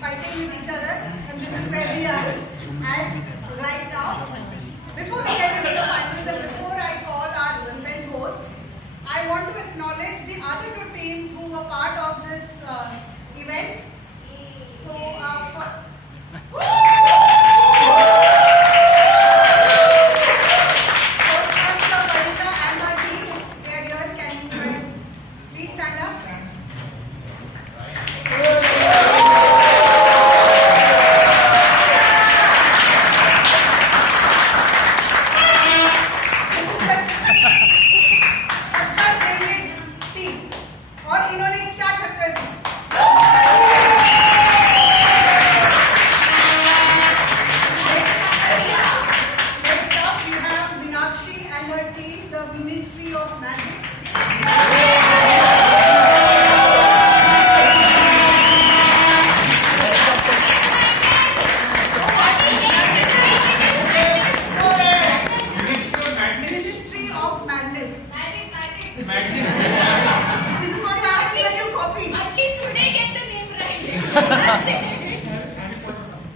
fighting with each other, and this is where we are. And right now, before we get into the finals and before I call our event host, I want to acknowledge the other two teams who were part of this event. So,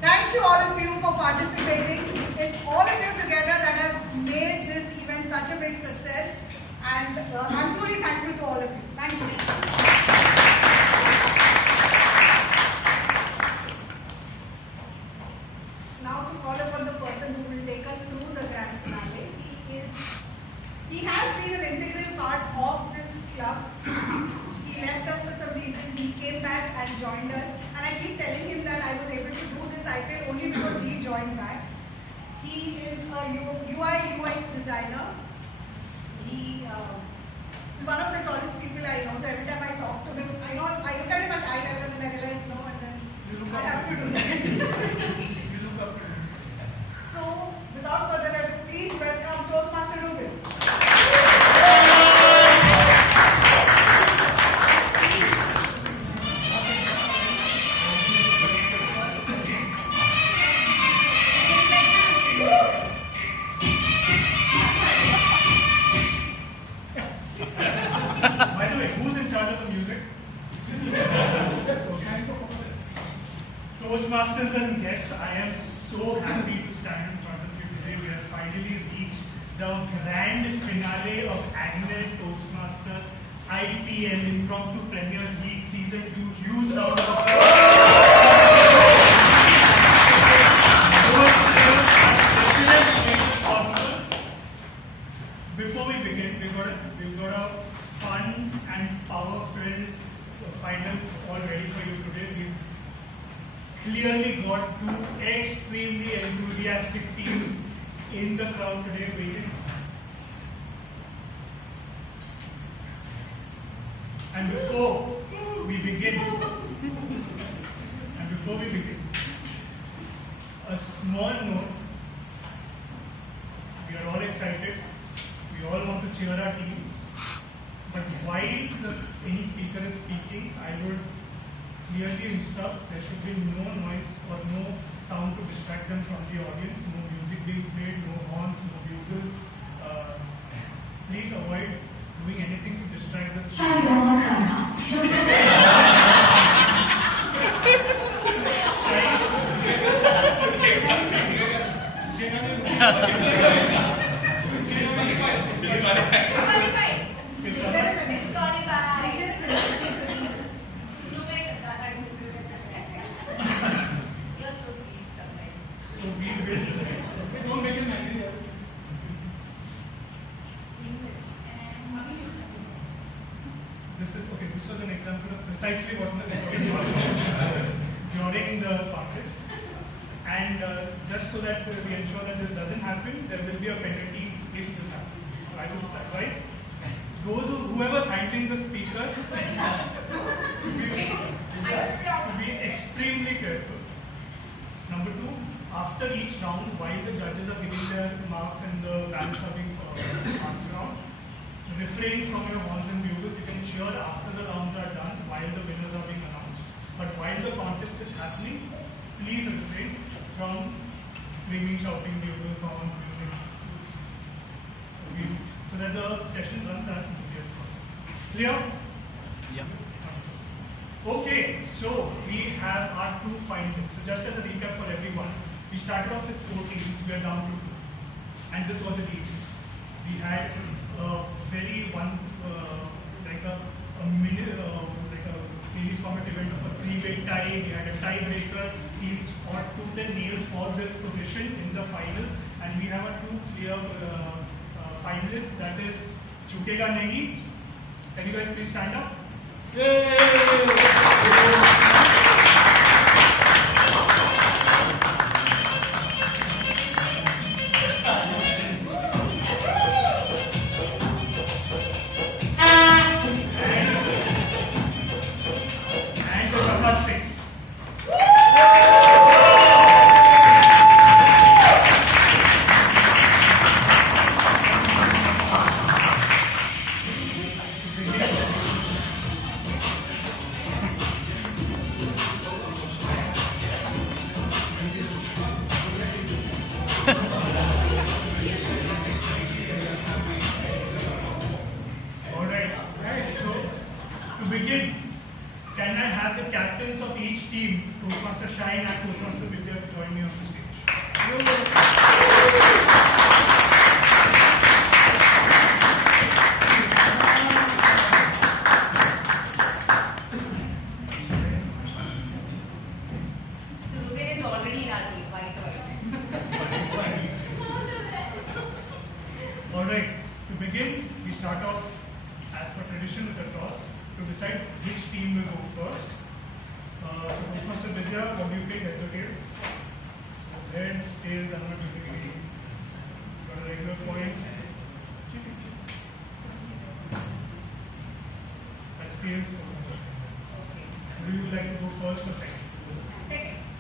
thank you all of you for participating. It's all of you together that have made this event such a big success, and I'm truly thankful to all of you. Thank you. Now to call upon the person who will take us through the grand finale. He has been an integral part of this club. He left us for some reason. He came back and joined us. And I keep telling him that I was able to do this IPL only because he joined back. He is a UI UX designer. He is one of the tallest people I know. So every time I talk to him, I look at him at eye level and then I realize no, and then I have to do that. So without further ado, please welcome Toastmaster Ruben. By the way, who's in charge of the music? Toastmasters and guests, I am so happy to stand in front of you today. We have finally reached the grand finale of Agnel Toastmasters IPL Impromptu Premier League Season 2. Huge round of applause. Before we begin, we've got a fun and power-filled finals all ready for you today. We've clearly got two extremely enthusiastic teams in the crowd today waiting. And before we begin, a small note. We are all excited. We all want to cheer our teams. But while any speaker is speaking, I would clearly instruct there should be no noise or no sound to distract them from the audience. No music being played, no horns, no bugles. Please avoid doing anything to distract the this was an example of precisely what during the contest. And just so that we ensure that this doesn't happen, there will be a penalty if this happens. I would advise whoever's handling the speaker to be extremely careful. Number 2, after each round, while the judges are giving their marks and the ballots are being passed around, refrain from your horns and bugles. You can cheer after the rounds are done while the winners are being announced. But while the contest is happening, please refrain from screaming, shouting, bugles, horns, music. Okay. So that the session runs as smoothly as possible. Clear? Yeah. Okay, so we have our 2 finalists. So just as a recap for everyone, we started off with 4 teams, we are down to 2. And this wasn't easy. We had a very like a ladies combat event of a 3-way tie. We had a tiebreaker. Teams fought tooth and nail for this position in the final, and we have a 2 clear finalists. That is Chukega Nahi. Can you guys please stand up? Yay! Would you like to go first or second?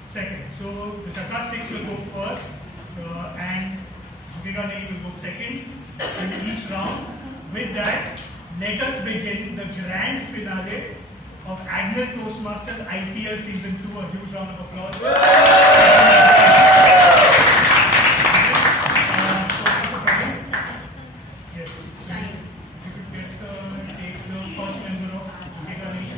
Second. So the Chaka 6 will go first, and Chukega Nahi will go second in each round. With that, let us begin the grand finale of Agnel Toastmasters IPL Season 2. A huge round of applause. Yes. You could take the first member of Chukega Nahi.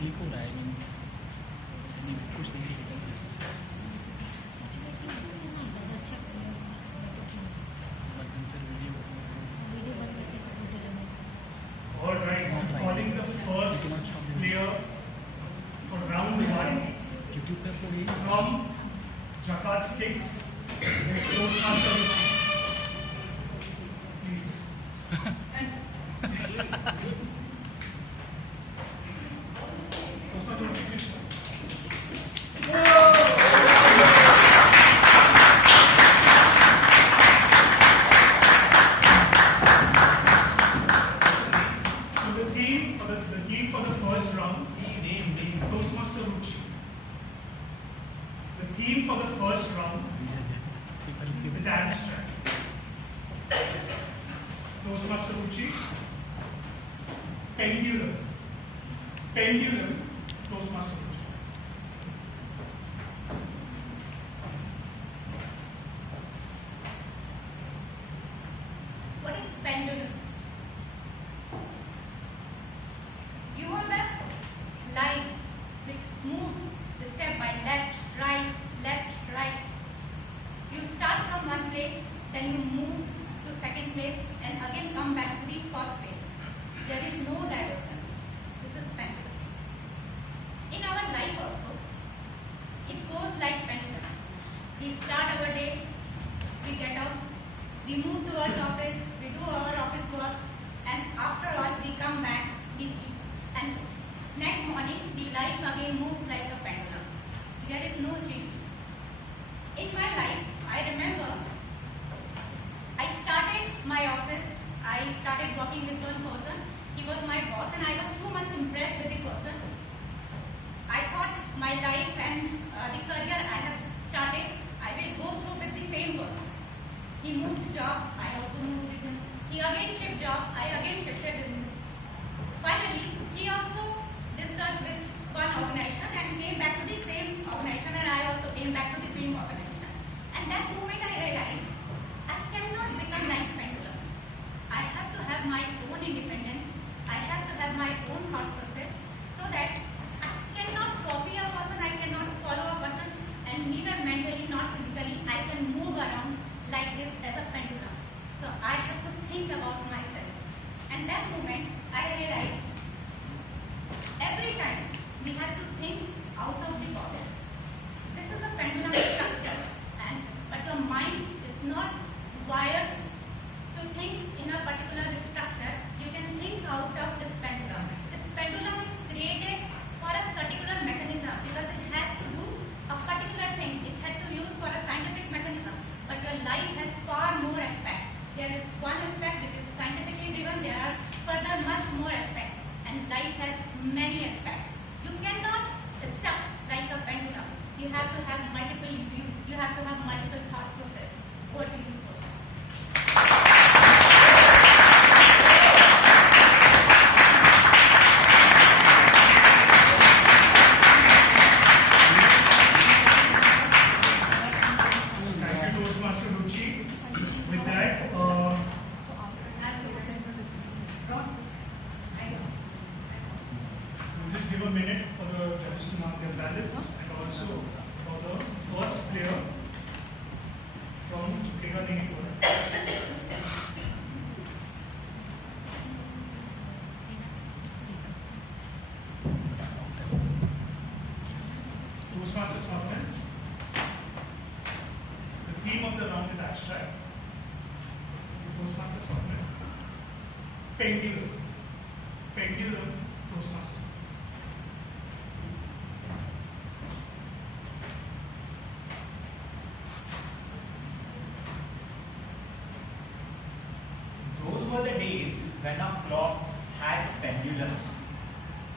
Click हो रहा है कुछ नहीं All right, so calling the first player for round 1 from Chaka 6 is Toastmaster Ruchi. Please. Toastmaster Ruchi, please. For the first round, Toastmaster Ruchi. The theme for the first round is abstract. Toastmaster Ruchi. Pendulum. Pendulum. Toastmaster Ruchi. What is pendulum? You have a line which moves step by left, right, left, right. You start from one place, then you move to second place, back to the first place. There is no diversion. This is pendulum. In our life also, it goes like pendulum. We start our day, we get up, we move towards office, we do our office work, and after all, we come back, we sleep. And next morning, the life again moves like a pendulum. There is no change. In my life, I remember I started my office, I started working with one person. He was my boss and I was too much impressed with the person. I thought my life and the career I have started, I will go through with the same person. He moved job, I also moved with him. He again shifted job, I again shifted with him. Finally, he also discussed with one organization and came back to the same organization, and I also came back to the same organization. And that moment I realized I cannot become like pendulum. I have to have my own independence. I have to have my own thought process so that I cannot copy a person, I cannot follow a person, and neither mentally nor physically I can move around like this as a pendulum. So I have to think about myself. And that moment I realized every time we have to think out of the box. This is a pendulum structure, but your mind is not wired to think in a particular structure. You can think out of this pendulum. This pendulum is created for a particular mechanism because it has to do a particular thing. It has to use for a scientific mechanism. But your life has far more aspects. There is one aspect which is scientifically driven. There are further much more aspects. And life has many aspects. You cannot stuck like a pendulum. You have to have multiple views. You have to have multiple thought process. What do you post? Thank you, Toastmaster Ruchi. With that, we'll just give a minute for the judges to mark their ballots, and also for the first player from Chukega Nehipur. Toastmaster Swapnil. The theme of the round is abstract. So Toastmaster Swapnil. Pendulum. Pendulum. Toastmaster. Those were the days when our clocks had pendulums,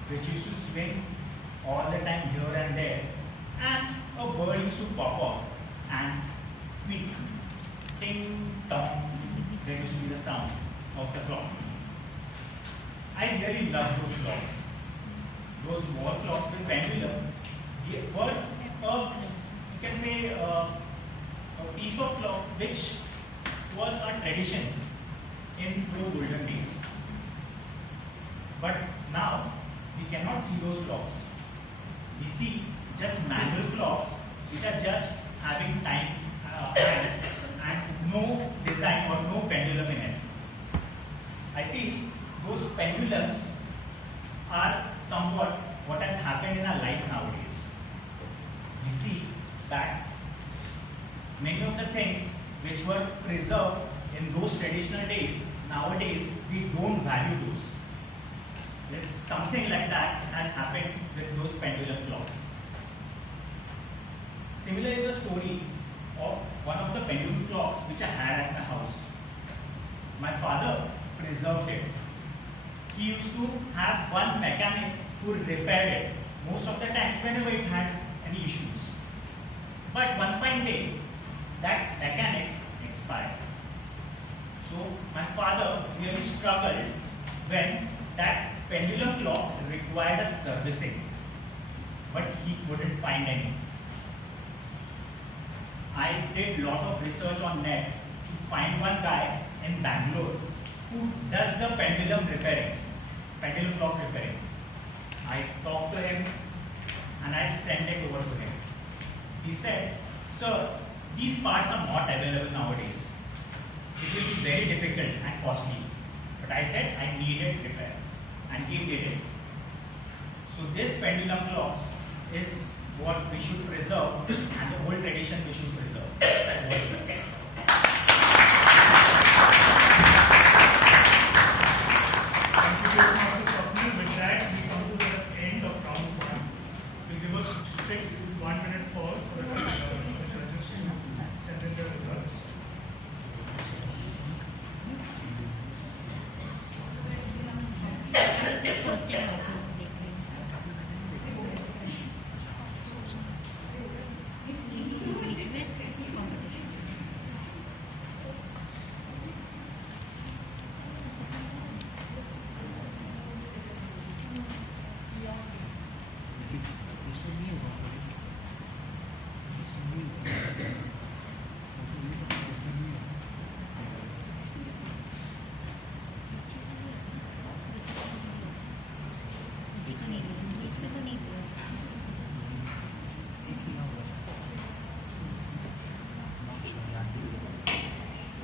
which used to swing all the time here and there, and a bird used to pop up and tweak, ting tong. There used to be the sound of the clock. I really love those clocks. Those wall clocks with pendulum were you can say a piece of clock which was a tradition in those golden days. But now we cannot see those clocks. We see just manual clocks which are just having time and no design or no pendulum in it. I feel those pendulums are somewhat what has happened in our life nowadays. We see that many of the things which were preserved in those traditional days, nowadays we don't value those. It's something like that has happened with those pendulum clocks. Similar is the story of one of the pendulum clocks which I had at my house. My father preserved it. He used to have one mechanic who repaired it most of the times whenever it had any issues. But one fine day, that mechanic expired. So my father really struggled when that pendulum clock required a servicing, but he couldn't find any. I did a lot of research on net to find one guy in Bangalore who does the pendulum repairing, pendulum clocks repairing. I talked to him and I sent it over to him. He said, "Sir, these parts are not available nowadays. It will be very difficult and costly." But I said I needed repair, and he did it. So this pendulum clocks is what we should preserve, and the old tradition we should preserve. Thank you very much, Mr. Swapnil. With that, we come to the end of round 1. We'll give a strict 1-minute pause for the judges to send in their results. First time working each competition. इसमें तो नहीं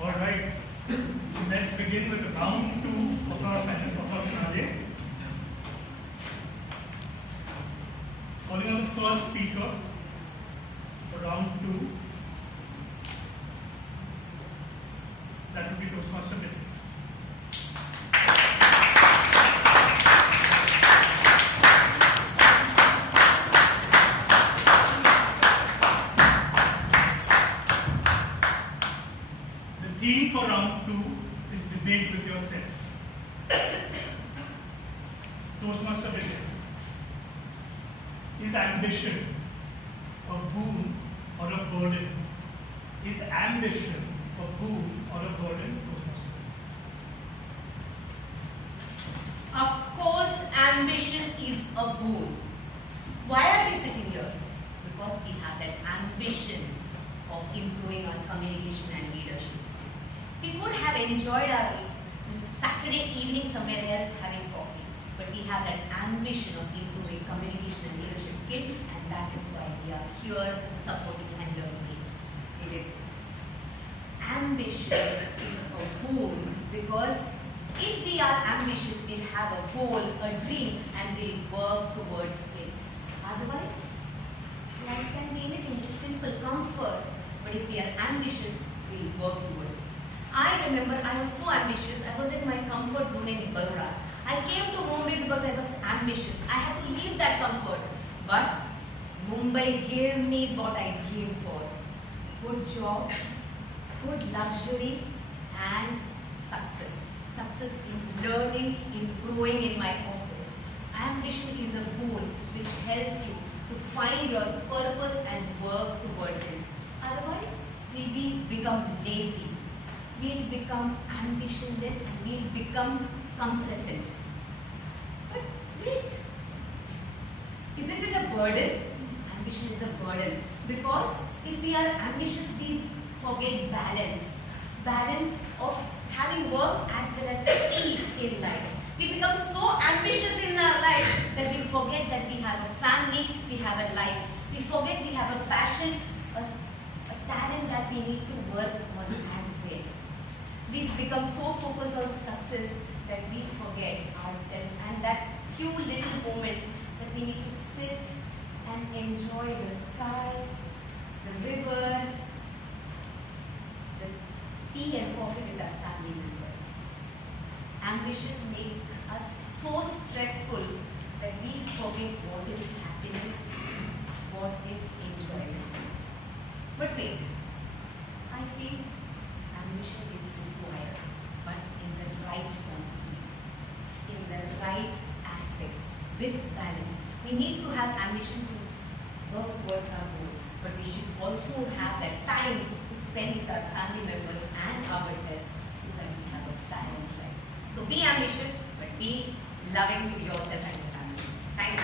All right. So let's begin with round 2 of our finale. Calling on the first speaker for round 2. That would be Toastmaster Bill. The theme for round 2 is debate with yourself. Toastmaster Bill. Is ambition a boon or a burden? Is ambition a boon or a burden? Toastmaster Bill. Of course, ambition is a boon. Why are we sitting here? Because we have that ambition of improving our communication and leadership skill. We could have enjoyed our Saturday evening somewhere else having coffee, but we have that ambition of improving communication and leadership skill, and that is why we are here supporting and learning it. With this. Ambition is a boon because if we are ambitious, we'll have a goal, a dream, and we'll work towards it. Otherwise, life can be anything, just simple comfort. But if we are ambitious, we'll work towards it. I remember I was so ambitious, I was in my comfort zone in Baroda. I came to Mumbai because I was ambitious. I had to leave that comfort. But Mumbai gave me what I dreamed for. Good job, good luxury, and success. Success in learning, in growing in my office. Ambition is a boon which helps you to find your purpose and work towards it. Otherwise, we'll become lazy. We'll become ambitionless and we'll become complacent. But wait, isn't it a burden? Ambition is a burden because if we are ambitious, we forget balance. Balance of having work as well as peace in life. We become so ambitious in our life that we forget that we have a family, we have a life. We forget we have a passion, a talent that we need to work on as well. We've become so focused on success that we forget ourselves and that few little moments that we need to sit and enjoy the sky, the river, the tea and coffee with our family members. Ambitious makes us so stressful that we forget what is happiness, what is enjoyment. But wait, I feel ambition is required, but in the right quantity, in the right aspect, with balance. We need to have ambition to work towards our goals, but we should also have that time to spend with our family members and ourselves so that we have a balanced life. So be ambitious, but be loving to yourself and your family. Thank you.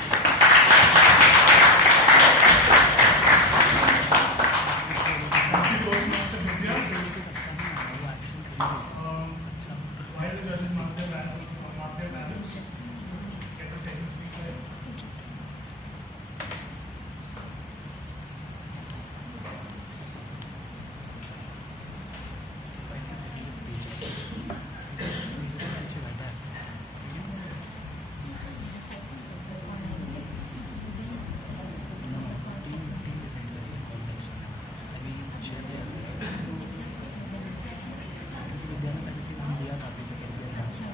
Thank you, Toastmaster Vidya. While the judges mark their balance, get the second speaker. दिया था 30 second के लिए। अच्छा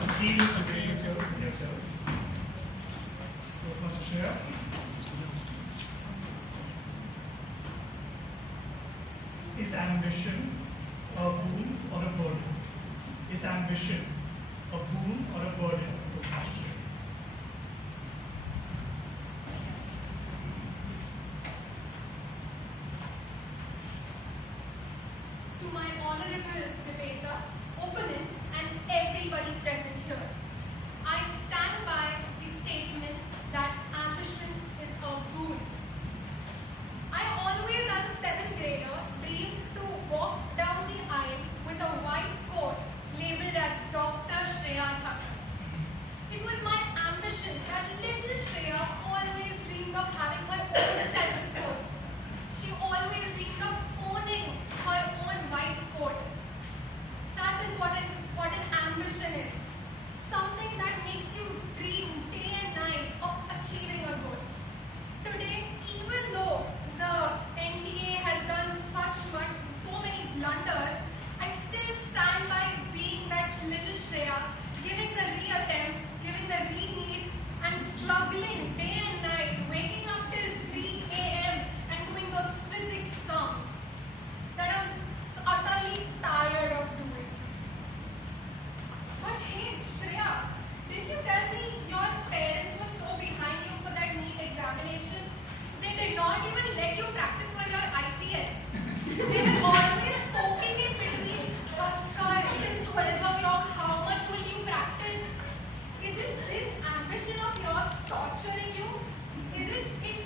The theme is the greatness of yourself. Toastmaster Shreya. Is ambition a boon or a burden? Is ambition a boon or a burden? Toastmaster Shreya. To my honorable debater, opponent, and everybody present here, I stand by the statement that ambition is a boon. I always, as a 7th grader, dreamed to walk down the aisle with a white coat labeled as Dr. Shreya Thakur. It was my ambition that little Shreya always dreamed of having her own stethoscope. She always dreamed of owning her own white coat. That is what an ambition is. Something that makes you dream day and night of achieving a goal. Today, even though the NTA has done so many blunders, I still stand by being that little Shreya, giving the re-attempt, giving the re-meet, and struggling day and night, waking up till 3 a.m. and doing those physics sums that I'm utterly tired of doing. But hey, Shreya, didn't you tell me your parents were so behind you for that NEET examination? They did not even let you practice for your IPL. They were always poking in between. Bhaskar, it is 12 o'clock. How much will you practice? Isn't this ambition of yours torturing you? Isn't it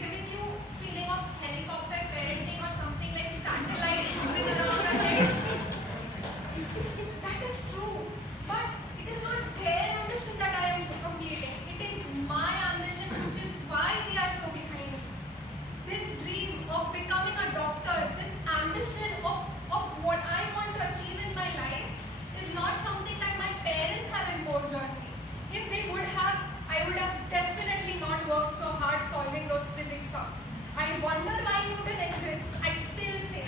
giving you feeling of helicopter parenting or something like satellite moving around your head? That is true, but it is not their ambition that I am completing. It is my ambition, which is why we are so behind. This dream of becoming a doctor, this ambition of what I want to achieve in my life is not something that my parents have imposed on me. If they would have, I would have definitely not worked so hard solving those physics sums. I wonder why Newton exists, I still say.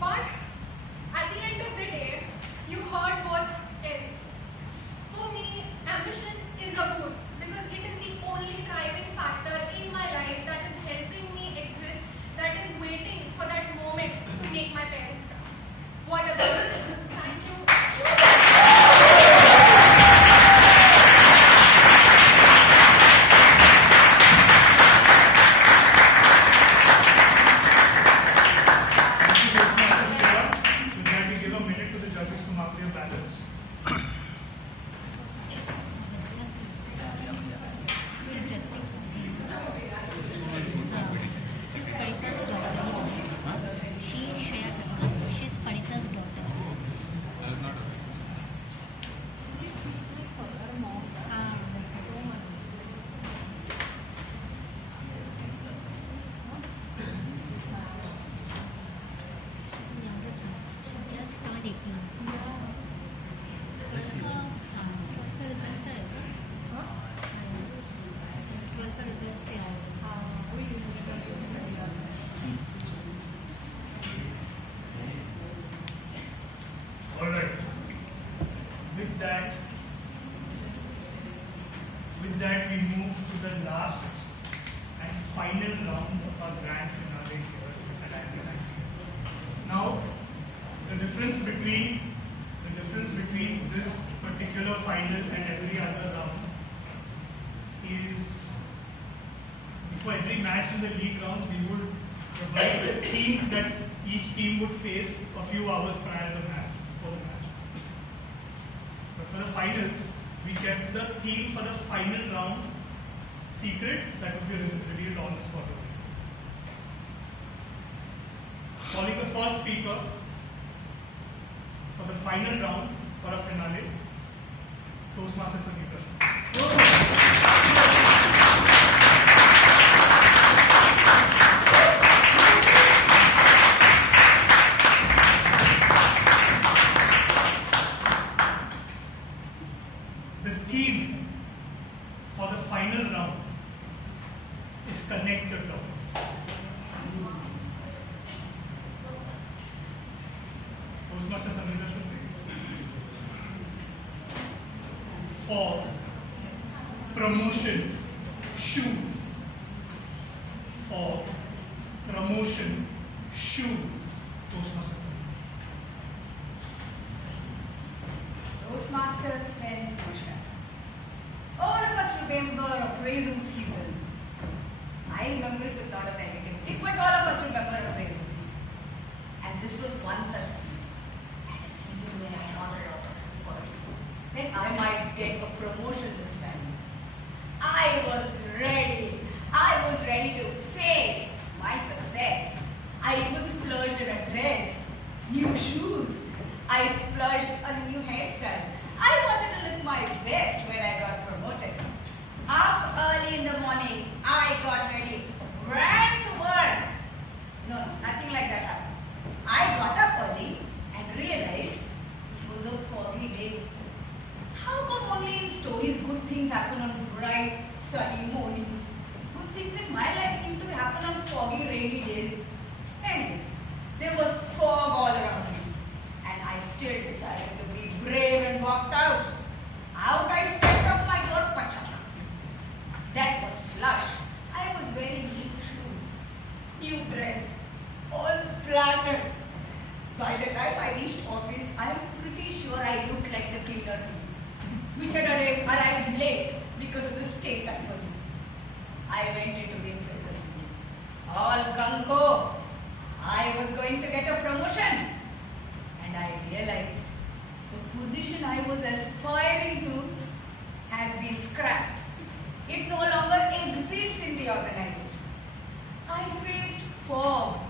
But at the end of the day, you heard what else. For me, ambition is a boon because it is the only driving factor in my life that is helping me exist, that is waiting for that moment to make my parents proud. What about it? Thank you. Thank you, Toastmaster Shreya. We'd like to give a minute to the judges to mark their ballots. Interesting. She's Parita's daughter. She is Shreya Thakur. She's Parita's daughter. Youngest one. She just turned 18. This year. 12 का results है ना? 12 का results पे आया है। All right. With that, we move to the last and final round of our grand finale here at Agnel. Now, the difference between this particular final and every other round is, before every match in the league rounds, we would provide the teams that each team would face a few hours prior to the match, before the match. But for the finals, we kept the theme for the final round secret, that would be revealed on the spot. Calling the first speaker for the final round for a finale, Toastmasters Sangeet. The theme for the final round is connect the dots. Toastmaster Samita should be. For promotion, shoes. For promotion, shoes. Toastmaster Samita. Toastmasters friends namaskar. All of us remember appraisal season. I remember it with a lot of negativity, but all of us remember appraisal season. And this was one such season. And a season where I ordered out of purse. Then I might get a promotion this time. I was ready. I was ready to face my success. I even splurged on a dress, new shoes. I splurged on a new hairstyle. I wanted to look my best when I got promoted. Up early in the morning, I got ready, ran to work. No, nothing like that happened. I got up early and realized it was a foggy day. How come only in stories good things happen on bright, sunny mornings? Good things in my life seem to happen on foggy, rainy days. Anyways, there was fog all around me. And I still decided to be brave and walked out. Out I stepped off my door, pacha. That was slush. I was wearing new shoes, new dress, all splattered. By the time I reached office, I am pretty sure I looked like the cleaner team, which had arrived late because of the state I was in. I went into the appraisal meeting. All gung-ho. I was going to get a promotion. And I realized the position I was aspiring to has been scrapped. It no longer exists in the organization. I faced fog,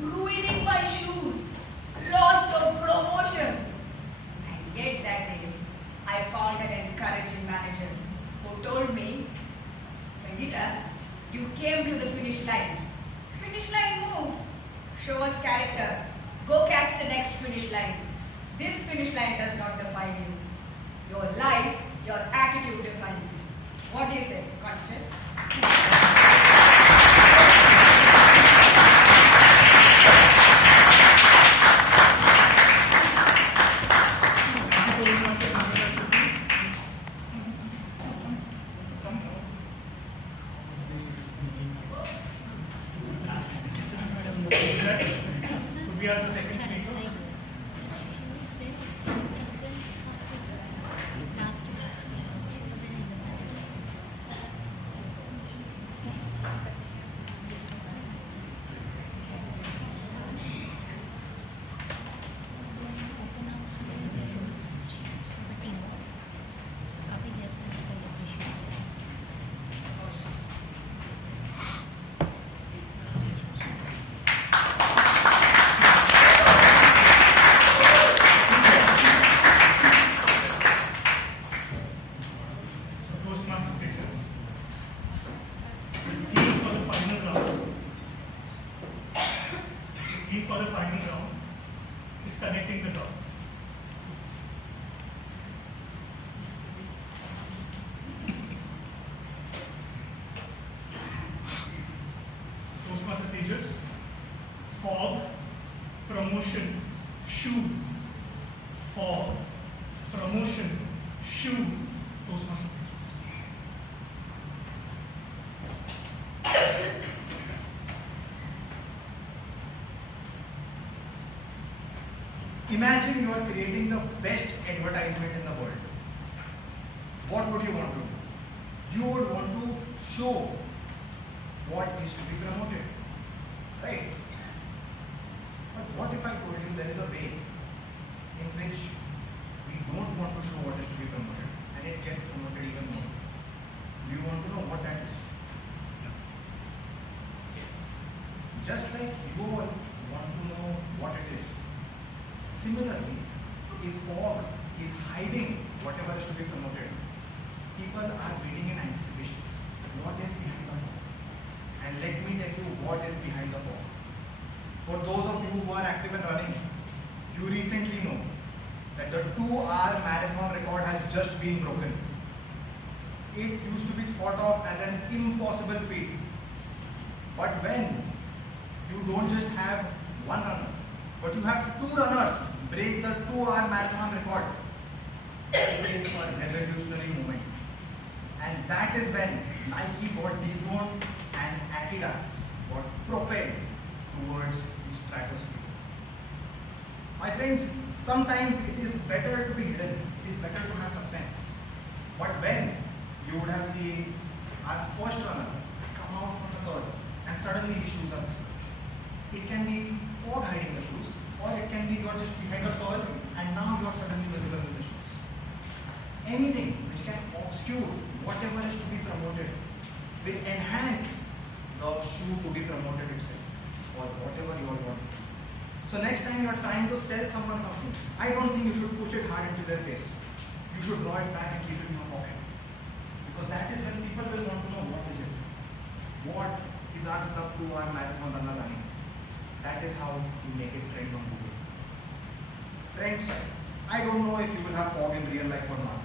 ruining my shoes, lost a promotion. And yet that day, I found an encouraging manager who told me, Sangeeta, you came to the finish line. Finish line move. Show us character. Go catch the next finish line. This finish line does not define you. Your life, your attitude defines you. What do you say, Constance? Toastmaster Samita should be. Come on. So we are the second speaker. So Toastmaster pitches. The theme for the final round. The theme for the final round is connecting the dots. Toastmaster Tejas, fog, promotion, shoes. Fog, promotion, shoes. Toastmaster Tejas. Imagine you are creating the best advertisement in the world. What would you want to do? You would want to show what is to be promoted, right? But what if I told you there is a way in which we don't want to show what is to be promoted and it gets promoted even more? Do you want to know what that is? Yes. Just like you all want to know what it is. Similarly, if fog is hiding whatever is to be promoted, people are waiting in anticipation. What is behind the fog? And let me tell you what is behind the fog. For those of you who are active in running, you recently know that the 2-hour marathon record has just been broken. it used to be thought of as an impossible feat. But when you don't just have one runner, but you have two runners break the 2-hour marathon record, it is a revolutionary moment. And that is when Nike got dethroned and Adidas got propelled towards the stratosphere. My friends, sometimes it is better to be hidden, it is better to have suspense. But when you would have seen our first runner come out from the third and suddenly his shoes are visible. It can be Ford hiding the shoes, or it can be you are just behind the third and now you are suddenly visible with the shoes. Anything which can obscure whatever is to be promoted will enhance the shoe to be promoted itself, or whatever you all want. So next time you are trying to sell someone something, I don't think you should push it hard into their face. You should draw it back and keep it in your pocket. Because that is when people will want to know what is it. What is our sub-2-hour marathon runner running? That is how you make it trend on Google. Friends, I don't know if you will have fog in real life or not,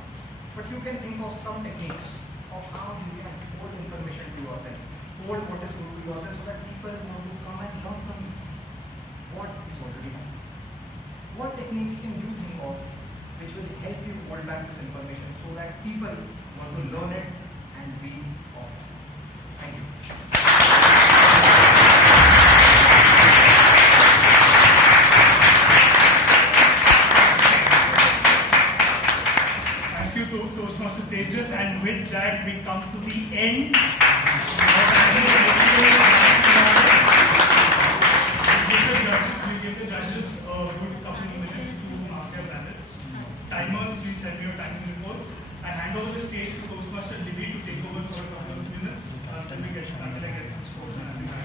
but you can think of some techniques of how you can hold information to yourself, hold what is good to yourself, so that people want to come and learn from you what is already happening. What techniques can you think of which will help you hold back this information so that people want to learn it and be of it? Thank you. Thank you to Toastmaster Tejas, and with that we come to the end of Agnel Toastmasters. We give the judges a good couple of minutes to mark their ballots. Timers, please send me your timing reports. I hand over the stage to Toastmaster Libby to take over for a couple of minutes until I get the scores and everything.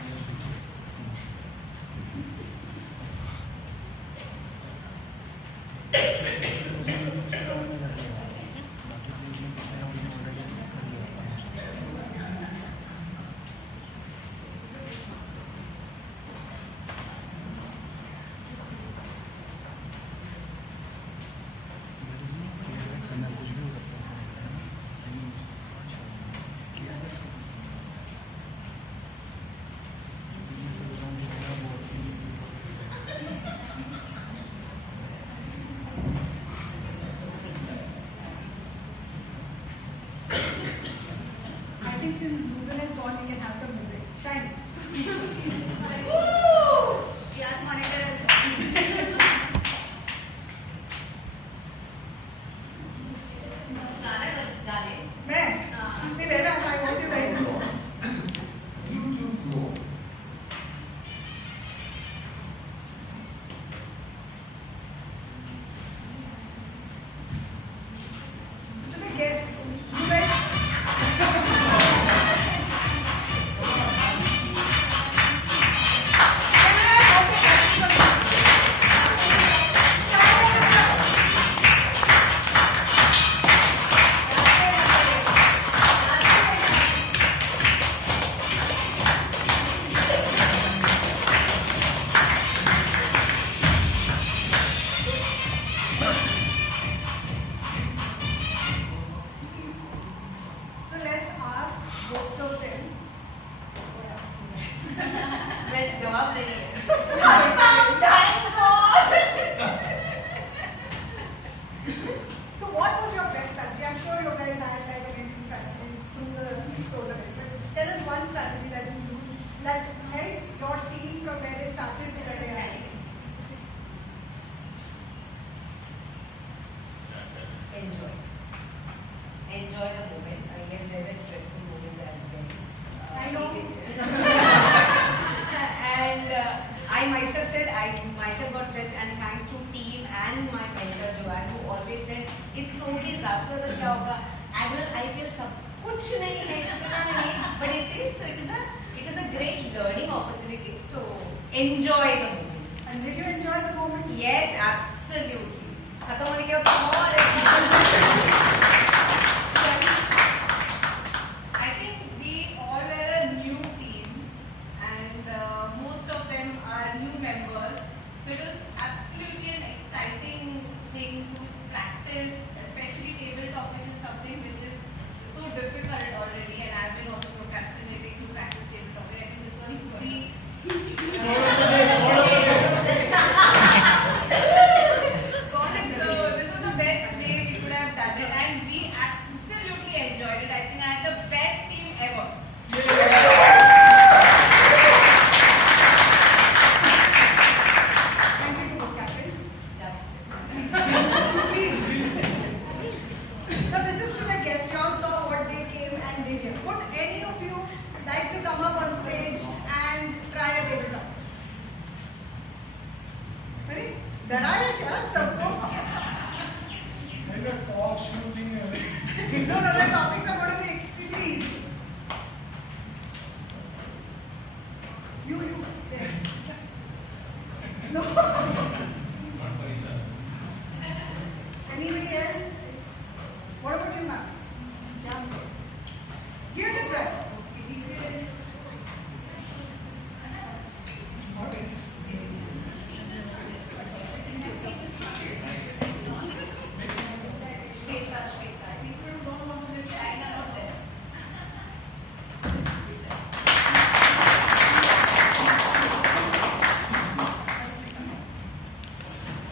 I think since Ruben is gone, we can have some music. Shine. Class monitor has gone. Man, I want you guys to go. To the guests, you guys. So let's ask both of them. What else you guys? मैं जवाब नहीं है. So what was your best strategy? I'm sure you guys had like amazing strategies through the tournament. But tell us one strategy that you used that helped your team from where they started to where they are. Enjoy. Enjoy the moment. Yes, there were stressful moments as well. I know. And I myself said, I myself got stressed, and thanks to team and my mentor Joanne, who always said, it's okay, ज़्यादा तो क्या होगा? Agnel, I feel सब कुछ नहीं है, इतना नहीं, but it is a great learning opportunity to enjoy the moment. And did you enjoy the moment? Yes, absolutely. खत्म होने के बाद और I think we all were a new team, and most of them are new members. So it was absolutely an exciting thing to practice, especially tabletop, which is something which is so difficult. were also procrastinating to practice table topic. I think this was the so this was the best way we could have done it, and we absolutely enjoyed it. I think I had the best team ever. Thank you to both captains. Yeah. Please. Now this is to the guests. You all saw what they came and did here. Would any of you like to come up on stage and try a table talk? अरे डरा है क्या सबको? And the fog shooting No, the topics are going to be extremely easy. You, there. No. Anybody else? What about you, ma'am? Yeah. Give it a try. It's easier than what is it? Shweta, Shweta. People don't want to live China out there.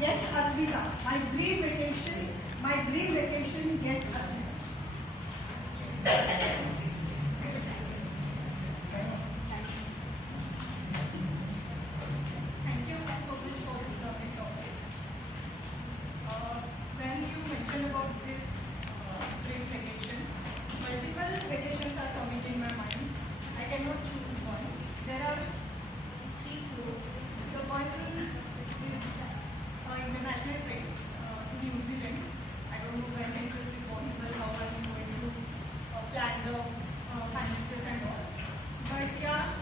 Yes, Asmita. My dream vacation, yes, Asmita. Thank you so much for this lovely topic. When you mentioned about this dream vacation, multiple vacations are coming in my mind. I cannot choose one. There are three flows. The one is international trip to New Zealand. I don't know when it will be possible, how I'm going to plan the finances and all. But yeah,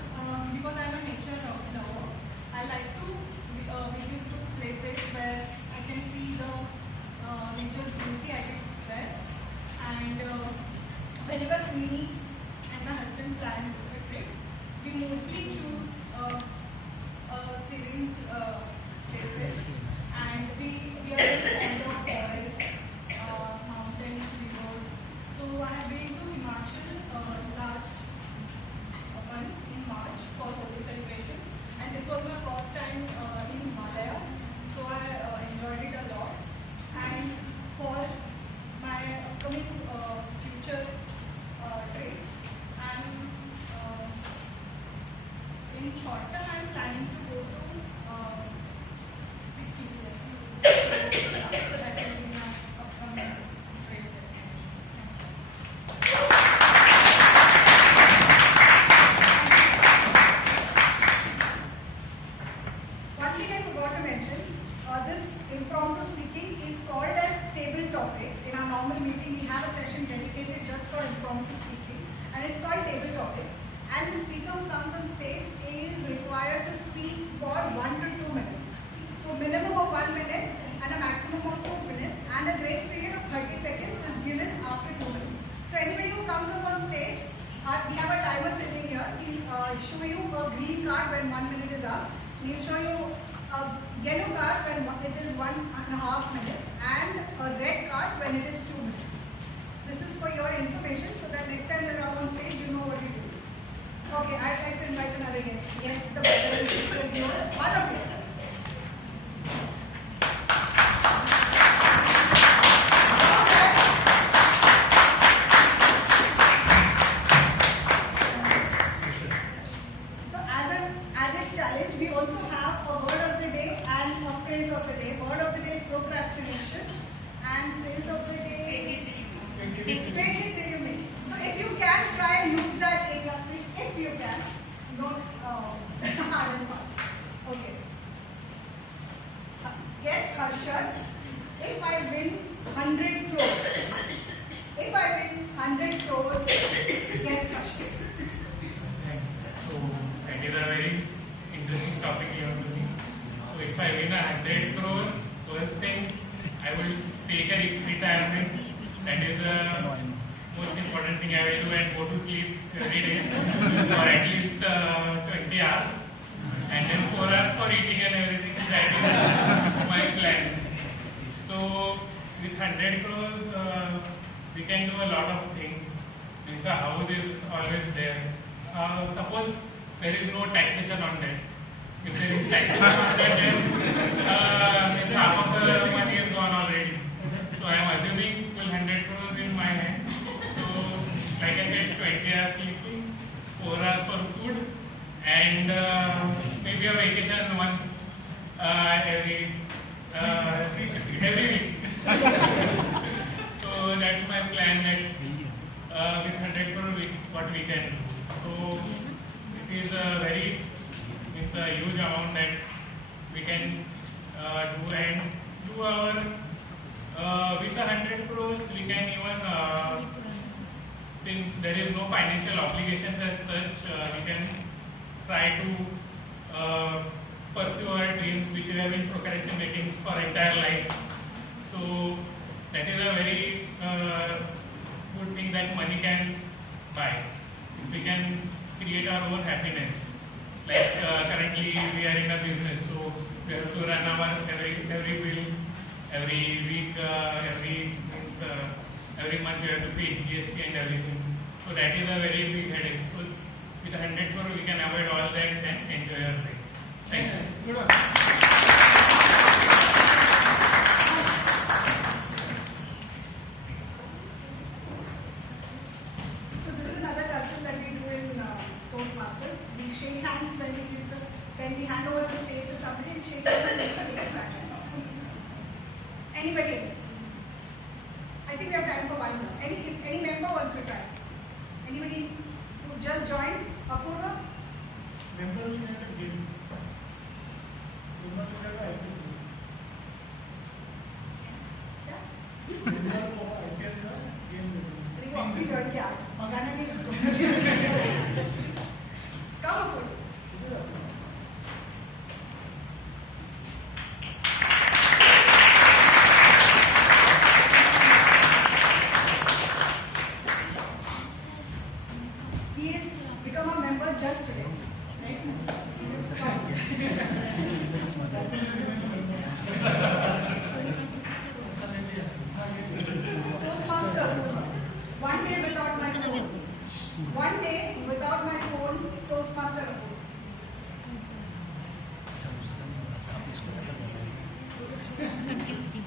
because I'm a nature lover, I like to visit to places where I can see the nature's beauty at its best. And whenever me and my husband plans a trip, we mostly choose serene places, and we are very fond of forest, mountains, rivers. So I have been to Himachal last month in March for Holi celebrations, and this was my first time in Himalayas, so I enjoyed it a lot. And for my upcoming future trips, I'm in short term I'm planning to go to Sikkim. So that will be my upcoming trip destination. Thank you. One thing I forgot to mention, this impromptu speaking is called as table topics. In our normal meeting, we have a session dedicated just for impromptu speaking, and it's called table topics. And the speaker who comes on stage is required to speak for 1 to 2 minutes. So minimum of 1 minute and a maximum of 2 minutes, and a grace period of 30 seconds is given after 2 minutes. So anybody who comes up on stage, we have a timer sitting here. He'll show you a green card when 1 minute is up. He'll show you a yellow card when it is 1.5 minutes, and a red card when it is 2 minutes. This is for your information, so that next time when you're up on stage, you know what you do. Okay, I'd like to invite another guest. Yes, the brother and sister viewer, one of you. So as an added challenge, we also have a word of the day and a phrase of the day. Word of the day is procrastination, and phrase of the day fake it till you make it. So if you can, try and use that in your speech. If you can, not hard and fast. Okay. Guest Harshad, if I win 100 crores. If I win 100 crores, guest Harshad. So that is a very interesting topic you have to me. So if I win 100 crores, first thing I will take a retirement. That is the most important thing I will do, and go to sleep every day for at least 20 hours, and then 4 hours for eating and everything. That is my plan. So with 100 crores, we can do a lot of things. Means the house is always always there. Suppose there is no taxation on that. If there is taxation on that, then half of the money is gone already. So I am assuming full 100 crores in my hand. So like I said, 20 hours sleeping, 4 hours for food, and maybe a vacation once every week. So that's my plan, that with 100 crore what we can do. So it is it's a huge amount that we can do, and do our with 100 crores we can even since there is no financial obligations as such, we can try to pursue our dreams which we have been procrastinating for entire life. So that is a very good thing that money can buy. If we can create our own happiness. Like currently we are in a business, so we have to run our every bill, every week, every month we have to pay GST and everything. So that is a very big headache. So with 100 crore we can avoid all that and enjoy our life. Thank you. Good one. So this is another custom that we do in Toastmasters. We shake hands when we hand over the stage to somebody and shake hands and take it back. Anybody else? I think we have time for one more. If any member wants to try. Anybody who just joined? Apurva? Member will have a game. देखो अपनी join क्या मंगाना नहीं उसको कब बोल He has become a member just today, Toastmaster, one day without my phone. One day without my phone, Toastmaster approved. Confusing.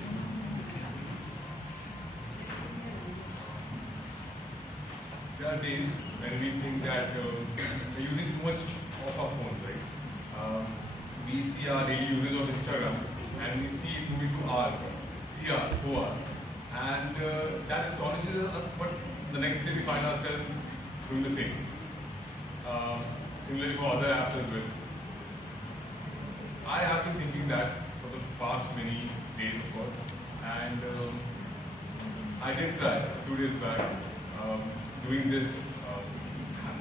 There are days when we think that we're using too much of our phones, right? We see our daily usage of Instagram and we see it moving to hours, 3 hours, 4 hours. And that astonishes us, but the next day we find ourselves doing the same. Similarly for other apps as well. I have been thinking that for the past many days, of course, and I did try a few days back doing this,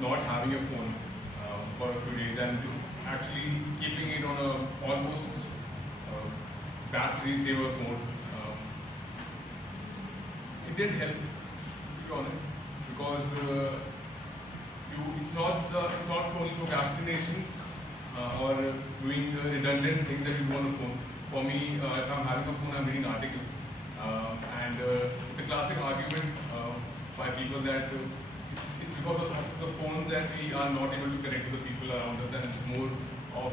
not having a phone for a few days and actually keeping it on a almost battery saver mode. It did help, to be honest, because it's not only procrastination or doing redundant things that you do on a phone. For me, if I'm having a phone, I'm reading articles, and it's a classic argument by people that it's because of the phones that we are not able to connect to the people around us, and it's more of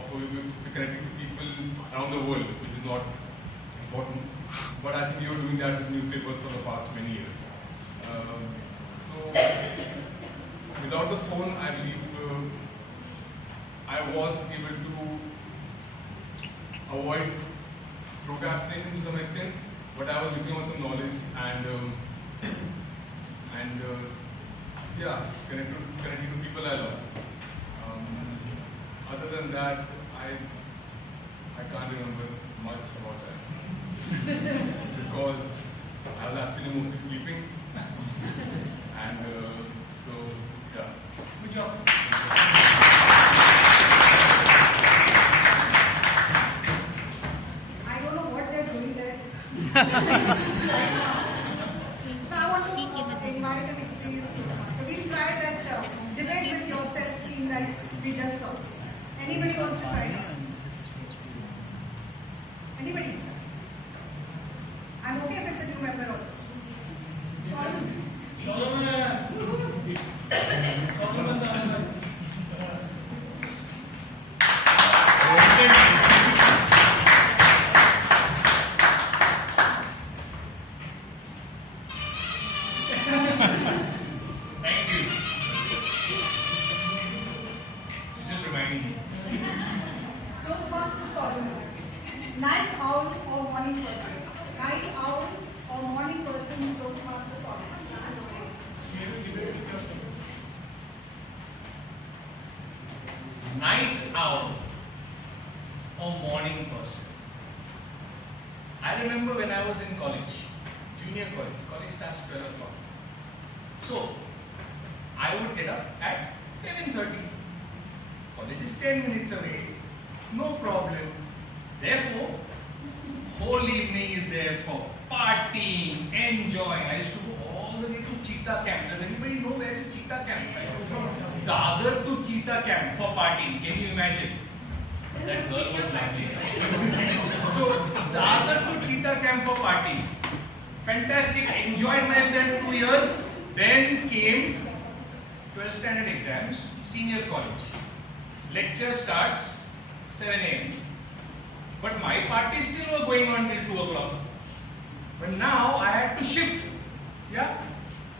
connecting to people around the world, which is not important. But I think you're doing that with newspapers for the past many years. So without the phone, I believe I was able to avoid procrastination to some extent, but I was missing on some knowledge and yeah, connecting to people I love. Other than that, I can't remember much about that because I was actually mostly sleeping, and so yeah. Good job. I don't know what they're doing there. So I want to invite an experienced Toastmaster. We'll try that debate with yourself scheme that we just saw. Anybody wants to try it? Anybody? I'm okay if it's a new member also. Solomon. Solomon. night owl or morning person? I remember when I was in college, junior college starts 12 o'clock. So, I would get up at 11:30. College is 10 minutes away, no problem. Therefore, whole evening is there for partying, enjoying. I used to go all the way to Cheetah Camp. Does anybody know where is Cheetah Camp? I go from Dadar to Cheetah Camp for partying. Can you imagine? That girl was lively. So, Dadar to Cheetah Camp for partying. Fantastic. Enjoyed myself 2 years. Then came 12th standard exams, senior college. Lecture starts 7 a.m. But my parties still were going on till 2 o'clock. But now I had to shift. Yeah?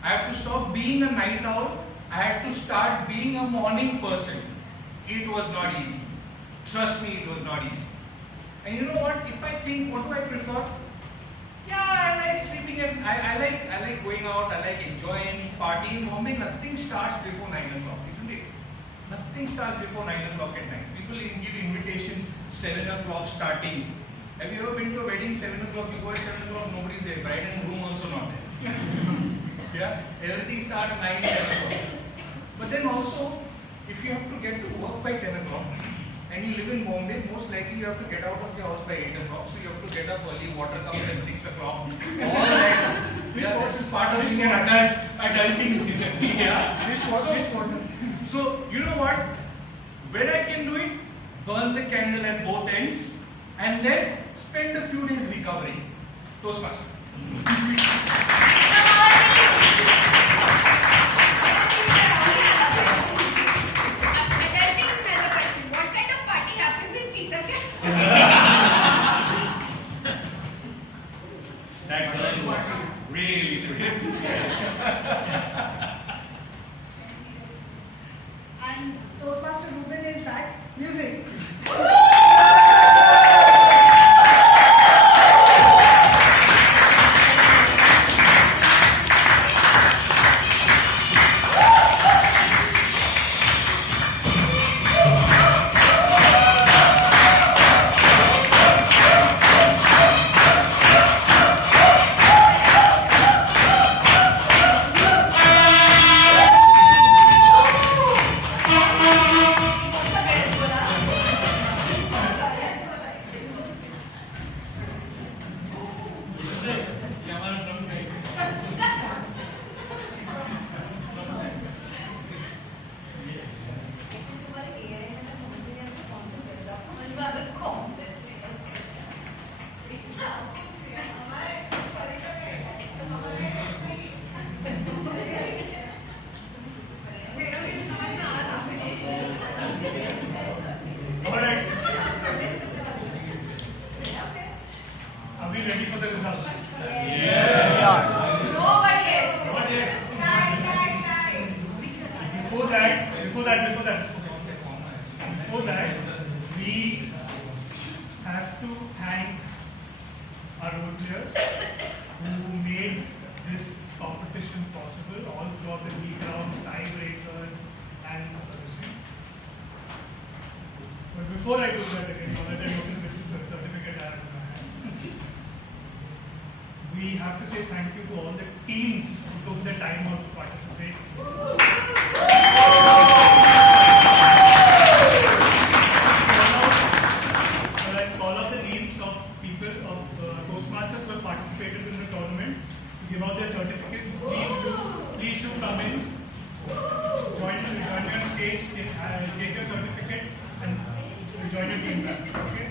I had to stop being a night owl. I had to start being a morning person. It was not easy. Trust me, it was not easy. And you know what? If I think, what do I prefer? Yeah, I like sleeping at, I like going out, I like enjoying, partying. Bombay, nothing starts before 9 o'clock, isn't it? Nothing starts before 9 o'clock at night. People give invitations 7 o'clock starting. Have you ever been to a wedding 7 o'clock? You go at 7 o'clock, nobody's there. Bride and groom also not there. Yeah, everything starts 9, 10 o'clock. But then also, if you have to get to work by 10 o'clock, and you live in Bombay, most likely you have to get out of your house by 8 o'clock. So you have to get up early, water comes at 6 o'clock. All that. Yeah, this is part of being an adulting. Yeah. Which water? So, you know what? When I can do it, burn the candle at both ends and then spend a few days recovering. Toastmaster. That girl was really pretty. And Toastmaster Ruben is back. Music. Alright. Are we ready for the results? Nobody else. Before that, we have to thank our role players who made this competition possible all throughout the league rounds, tiebreakers, and everything. But before I do that again, now that I notice this is the certificate I have in my hand, we have to say thank you to all the teams who took the time out to participate. I call out the names of people, of Toastmasters who have participated in the tournament to give out their certificates. Please do come in, join me on stage, take your certificate, and join your team back. Okay.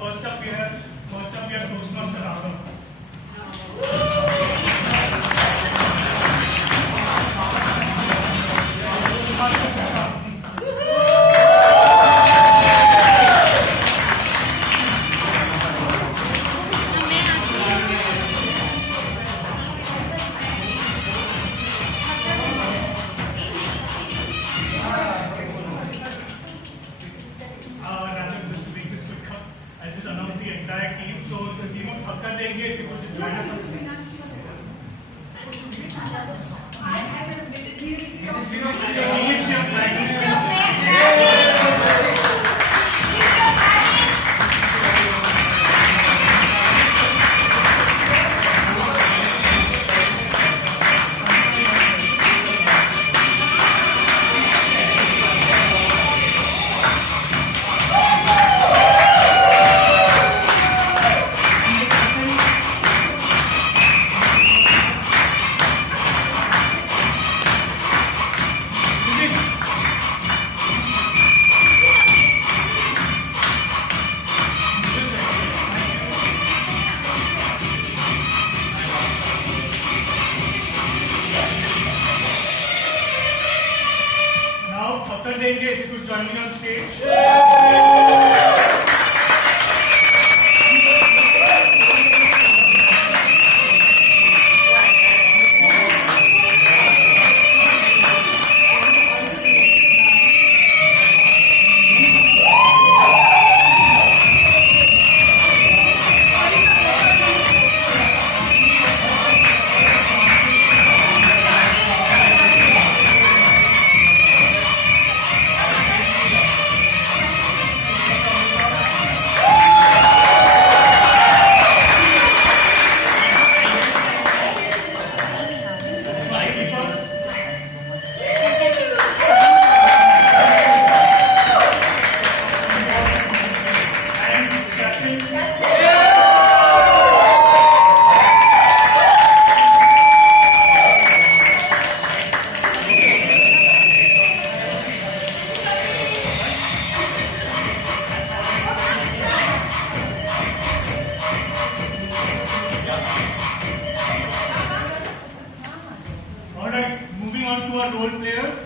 First up we have Toastmaster Raghav. I'll just announce the entire team. So it's a team of Hakkar Denge, if you could join us. I have a minute. Ministry of Finance. टक्कर देंगे if you could join me on stage. Alright, moving on to our role players.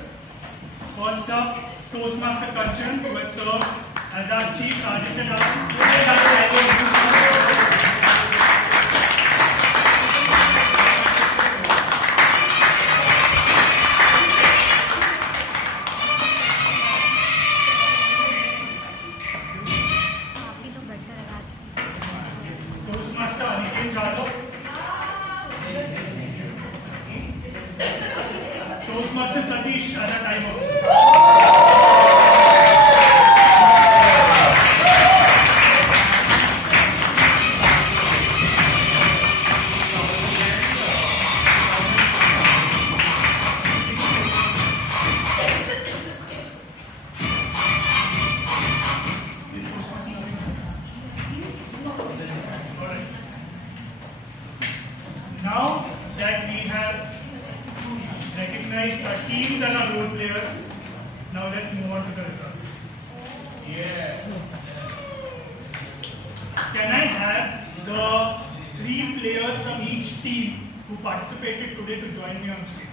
First up, Toastmaster Kanchan, who has served as our Chief Sergeant at Toastmaster Aniket Jadhav. Toastmaster Satish as a timer. Alright. Now that we have recognized our teams and our role players, now let's move on to the results. Yeah. Can I have the 3 players from each team who participated today to join me on stage?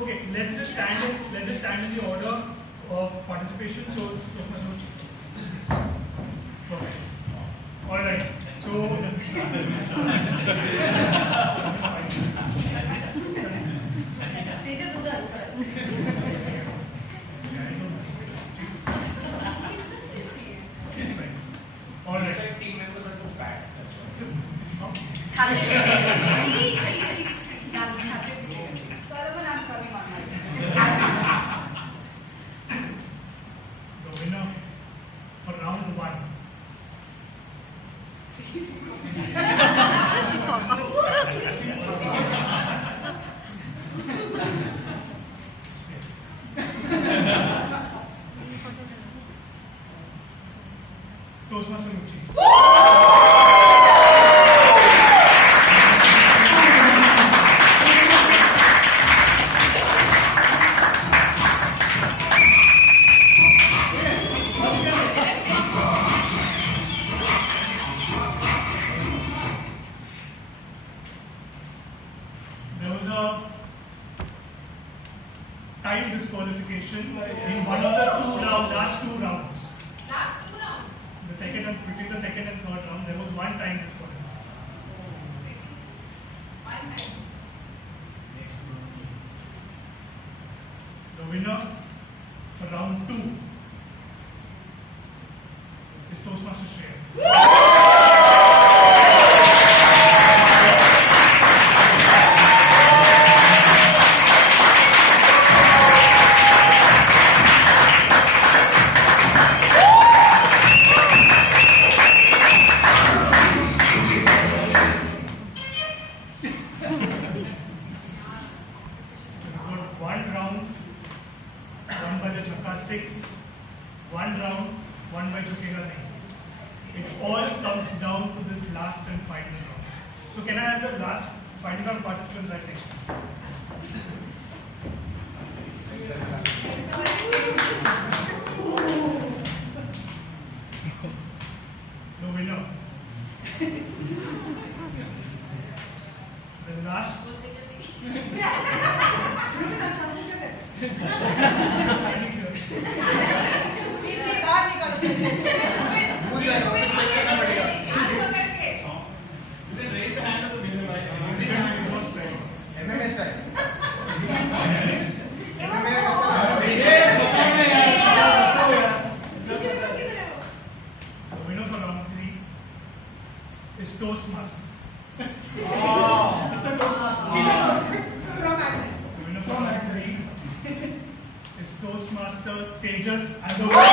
Okay, let's just stand in the order of participation. So, perfect. All right. So, all right. Said team members are too fat. That's why. Solomon, I'm coming on my The winner for round 1. Toastmaster Ruchi. There was a time disqualification in one of the last two rounds. Between the second and third round, there was one time disqualification. The winner for round 2 is Toastmaster Shreya. So we got one round won by the Chakka 6 It all comes down to this last and final round. So can I have the last final round participants at next? The winner. The last. Standing here. Who's that? You can raise the hand of the winner. MMA style. The winner for round 3 is Toastmaster. It's a Toastmaster. From Agnel. The winner for round 3 is Toastmaster Tejas and the winner.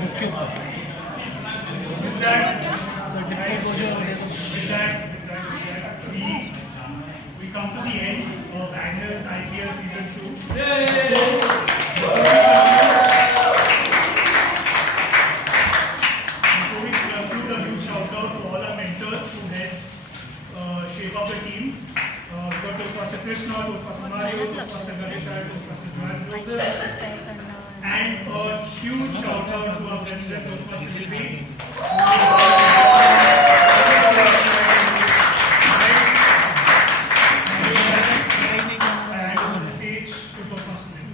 Book के ऊपर With that, certificate हो जाए with that, we come to the end of Agnel's IPL season 2. Before we conclude, a huge shout out to all our mentors who helped shape up the teams. We got Toastmaster Krishna, Toastmaster Mario, Toastmaster Ganesha, Toastmaster Johan Joseph, and a huge shout out to our president Toastmaster Sylvie. And on the stage to Toastmaster Nick.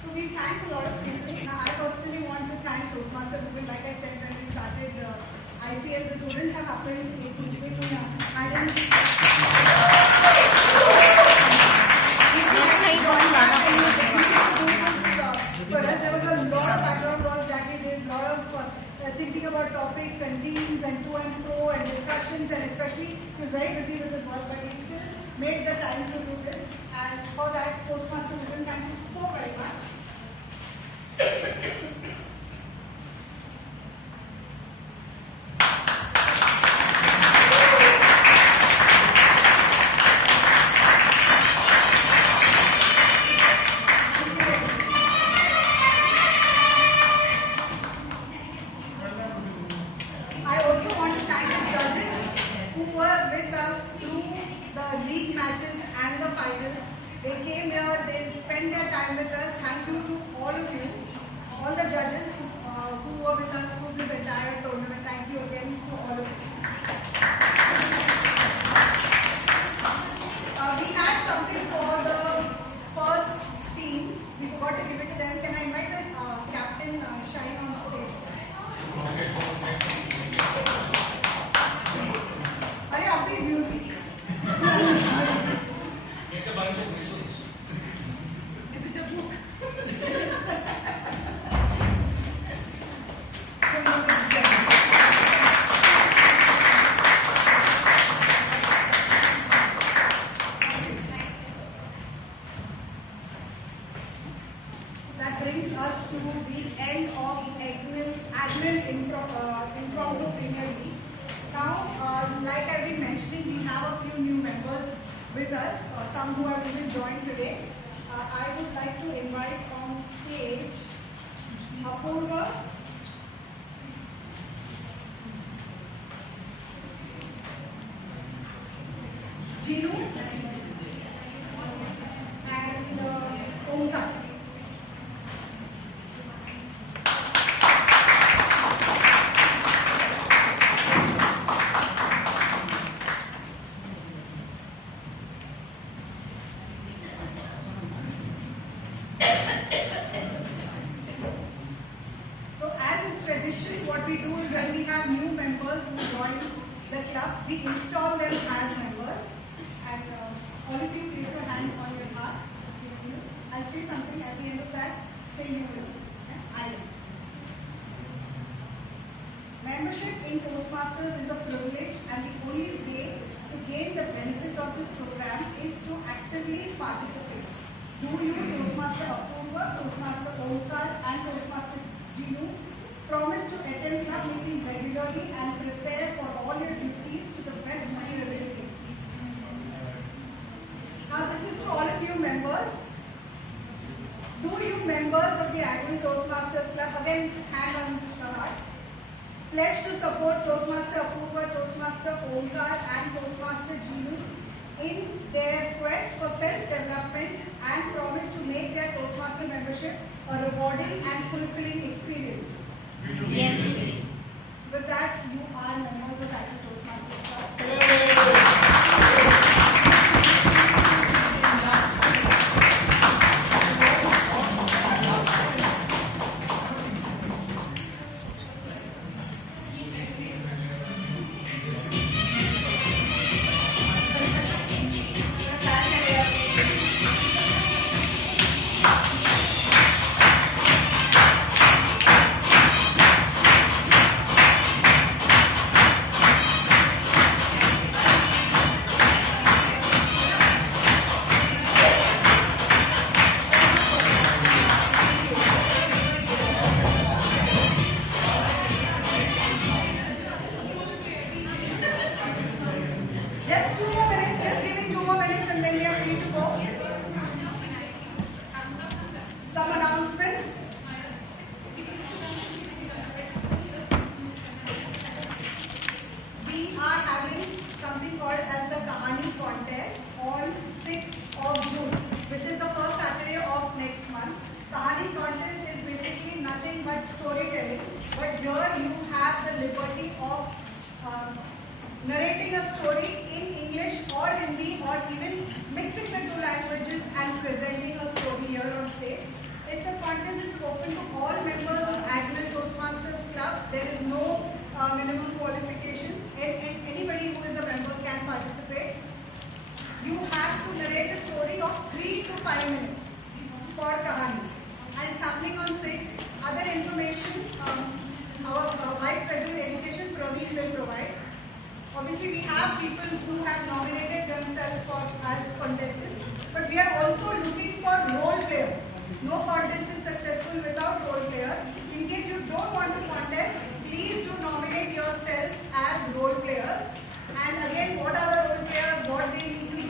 So we thank a lot of people. Now I personally want to thank Toastmaster because like I said when we started IPL, this wouldn't have happened if we hadn't. For us, there was a lot of background work that we did, a lot of thinking about topics and themes and to and fro and discussions, and especially he was very busy with his work, but he still made the time to do this. And for that, Toastmaster Vivian, thank you so very much. I also want to thank the judges who were with us through the league matches and the finals. They came here, they spent their time with us. Thank you to all of you, all the judges who were with us through this entire tournament. Thank you again to all of you. We had something for the first team. We forgot to give it to them. Can I invite the captain Shine on stage? Are you happy music? It's a bunch of whistles. Is it a book? That brings us to the end of Agnel Impromptu Premier League. Now, like I've been mentioning, we have a few new members with us, some who have even joined today. I would like to invite on stage Apurva, Jinu, and Omkar. So as is tradition, what we do is when we have new members who join the club, we install them as members. And all of you place your hand on your heart. I'll say something at the end of that. Say you will. I will. Membership in Toastmasters is a privilege, and the only way to gain the benefits of this program is to actively participate. Do you, Toastmaster Apurva, Toastmaster Omkar, and Toastmaster Jinu, promise to attend club meetings regularly and prepare for all your duties to the best of your abilities? Now this is to all of you members. Do you members of the Agnel Toastmasters Club, again hand on the heart, pledge to support Toastmaster Apurva, Toastmaster Omkar and Toastmaster Jinu in their quest for self-development and promise to make their Toastmaster membership a rewarding and fulfilling experience? Yes. With that, you are members of Agnel Toastmasters Club. Kahani contest is basically nothing but storytelling, but here you have the liberty of narrating a story in English or Hindi or even mixing the two languages and presenting a story here on stage. It's a contest, it's open to all members of Agnel Toastmasters Club. There is no minimum qualifications. Anybody who is a member can participate. You have to narrate a story of 3 to 5 minutes for Kahani. And it's happening on 6th. Other information, our Vice President Education, Praveen, will provide. Obviously, we have people who have nominated themselves as contestants, but we are also looking for role players. No contest is successful without role players. In case you don't want to contest, please do nominate yourself as role players. And again, what are the role players, what they need to do?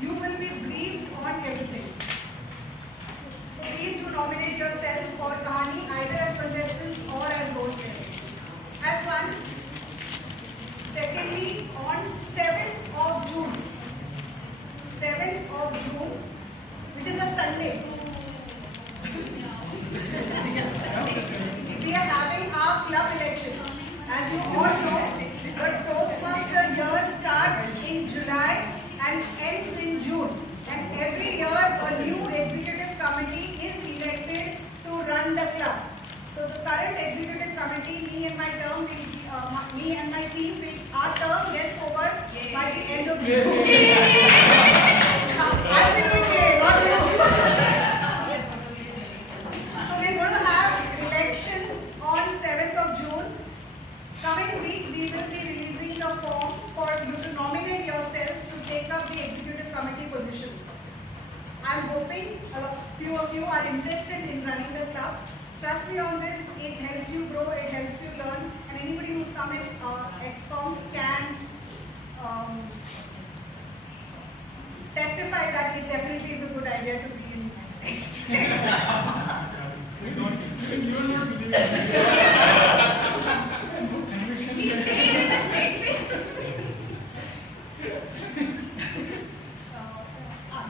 You will be briefed on everything. So please do nominate yourself for Kahani either as contestants or as role players. That's one. Secondly, on 7th of June, which is a Sunday, we are having our club election. As you all know, the Toastmaster year starts in July and ends in June. And every year a new executive committee is elected to run the club. So the current executive committee, me and my team, our term gets over by the end of June. I will say, not you. So we're going to have elections on 7th of June. Coming week, we will be releasing the form for you to nominate yourselves to take up the executive committee positions. I'm hoping a few of you are interested in running the club. Trust me on this, it helps you grow, it helps you learn, and anybody who's come in XCOM can testify that it definitely is a good idea to be in XCOM. You not believe He's saying it with a straight face.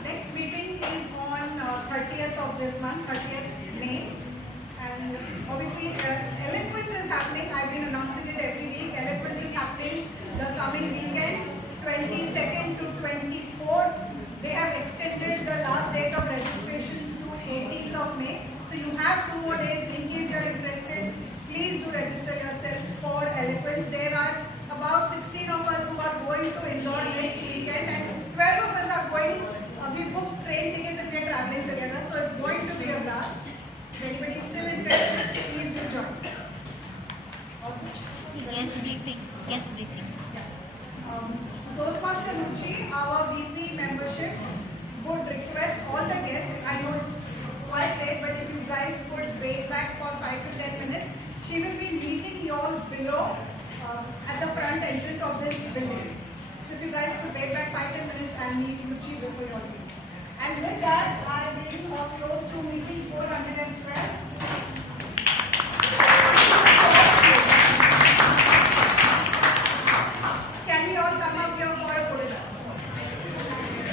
Next meeting is on 30th of this month, 30th May. And obviously, Eloquence is happening. I've been announcing it every week. Eloquence is happening the coming weekend, 22nd to 24th. They have extended the last date of registrations to 18th of May. So you have 2 more days. In case you are interested, please do register yourself for Eloquence. There are about 16 of us who are going to Indore next weekend, and 12 of us are going. We booked train tickets and we are traveling together. So it's going to be a blast. If anybody is still interested, please do join. Guest briefing. Toastmaster Ruchi, our VP membership, would request all the guests, I know it's quite late, but if you guys could wait back for 5 to 10 minutes, she will be meeting you all below at the front entrance of this building. So if you guys could wait back 5-10 minutes and meet Ruchi before your meeting. And with that, I bring a close to